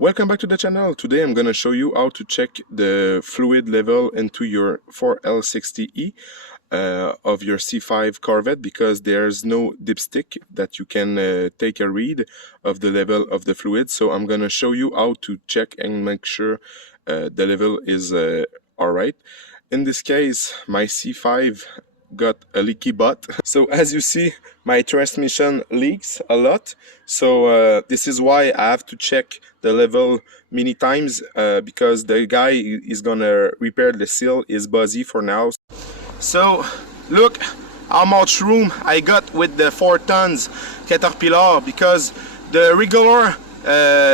Welcome back to the channel. Today I'm going to show you how to check the fluid level into your 4L60E of your C5 Corvette, because there's no dipstick that you can take a read of the level of the fluid. So I'm going to show you how to check and make sure the level is alright. In this case, my C5 got a leaky butt. So as you see, my transmission leaks a lot. So this is why I have to check the level many times, because the guy is gonna repair the seal is busy for now. So look how much room I got with the 4 tons Caterpillar, because the regular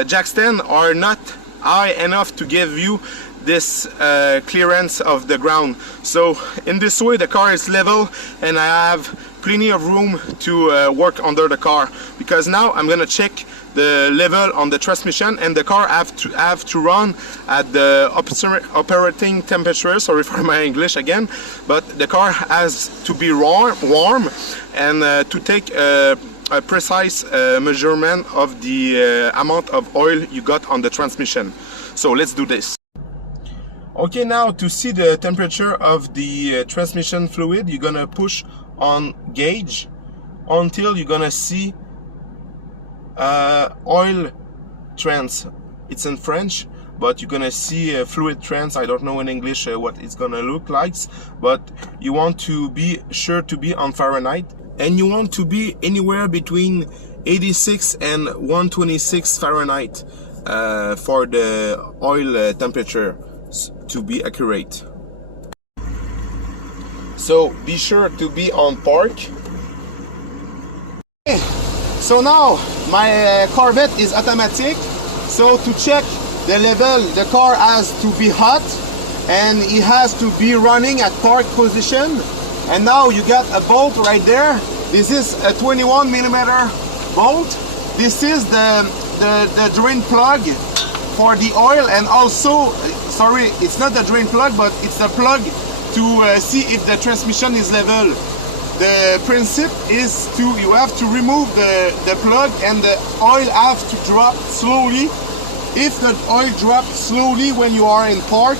jack stand are not high enough to give you this clearance of the ground. So in this way the car is level and I have plenty of room to work under the car, because now I'm gonna check the level on the transmission, and the car have to run at the operating temperature. Sorry for my English again, but the car has to be warm and to take a precise measurement of the amount of oil you got on the transmission. So let's do this. Okay, now to see the temperature of the transmission fluid, you're gonna push on gauge until you're gonna see oil trends. It's in French, but you're gonna see fluid trends. I don't know in English what it's gonna look like, but you want to be sure to be on Fahrenheit, and you want to be anywhere between 86 and 126 Fahrenheit for the oil temperature to be accurate. So be sure to be on park. Okay. So now my Corvette is automatic, so to check the level the car has to be hot and it has to be running at park position. And now you got a bolt right there. This is a 21mm bolt. This is the drain plug for the oil, and also, sorry, it's not the drain plug, but it's the plug to see if the transmission is level. The principle is you have to remove the plug and the oil have to drop slowly. If the oil drops slowly when you are in park,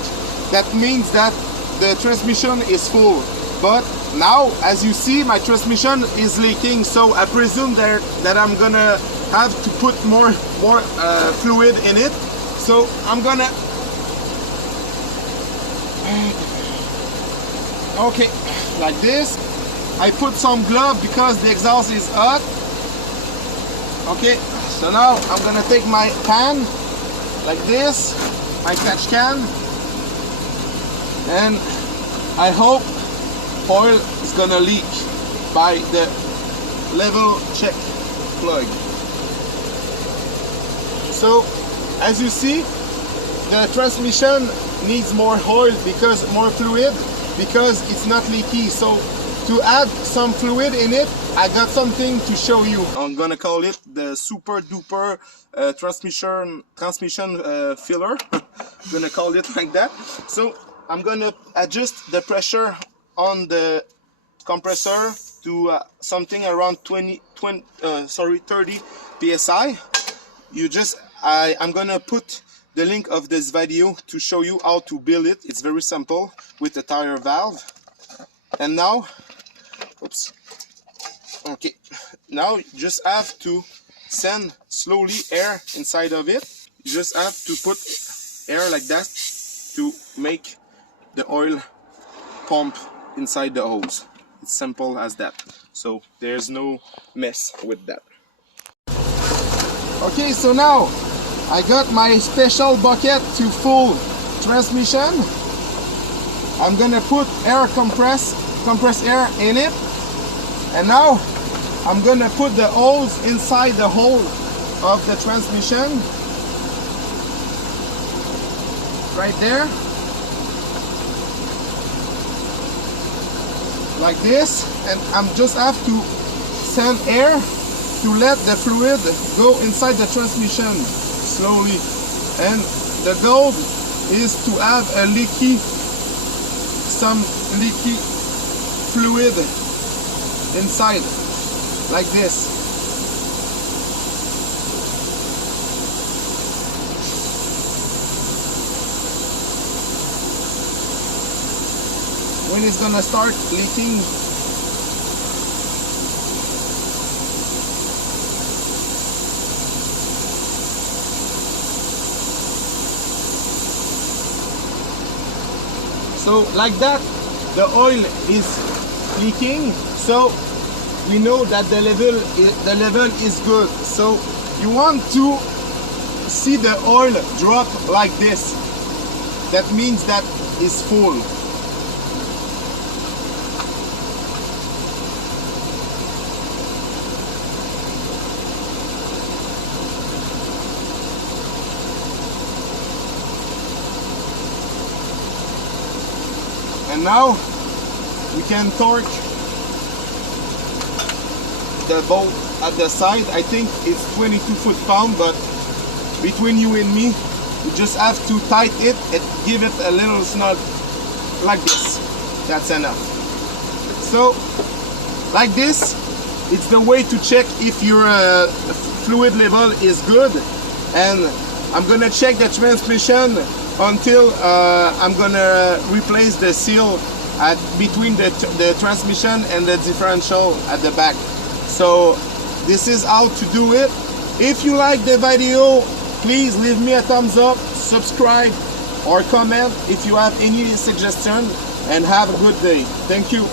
that means that the transmission is full. But now, as you see, my transmission is leaking, so I presume that I'm gonna have to put more fluid in it. So I'm gonna, okay, like this. I put some glove because the exhaust is hot. Okay, so now I'm gonna take my pan like this, my catch can, and I hope oil is gonna leak by the level check plug. So as you see, the transmission needs more oil, because more fluid, because it's not leaky. So to add some fluid in it, I got something to show you. I'm gonna call it the super duper transmission filler. I'm gonna call it like that. So I'm gonna adjust the pressure on the compressor to something around 30 psi. I'm gonna put the link of this video to show you how to build it. It's very simple with the tire valve. And now, oops, okay, now you just have to send slowly air inside of it. You just have to put air like that to make the oil pump inside the hose. It's simple as that. So there's no mess with that. Okay, so now I got my special bucket to full transmission. I'm gonna put compressed air in it, and now I'm gonna put the hose inside the hole of the transmission right there, like this, and I'm just have to send air to let the fluid go inside the transmission slowly. And the goal is to have some leaky fluid inside, like this. when it's gonna start leaking. So like that, the oil is leaking, so we know that the level is good. So you want to see the oil drop like this. That means that it's full. And now we can torque the bolt at the side. I think it's 22 foot-pound, but between you and me, you just have to tighten it and give it a little snug like this. That's enough. So like this, it's the way to check if your fluid level is good. And I'm gonna check the transmission until I'm gonna replace the seal between the transmission and the differential at the back. So this is how to do it. If you like the video, please leave me a thumbs up, subscribe, or comment if you have any suggestion, and have a good day. Thank you.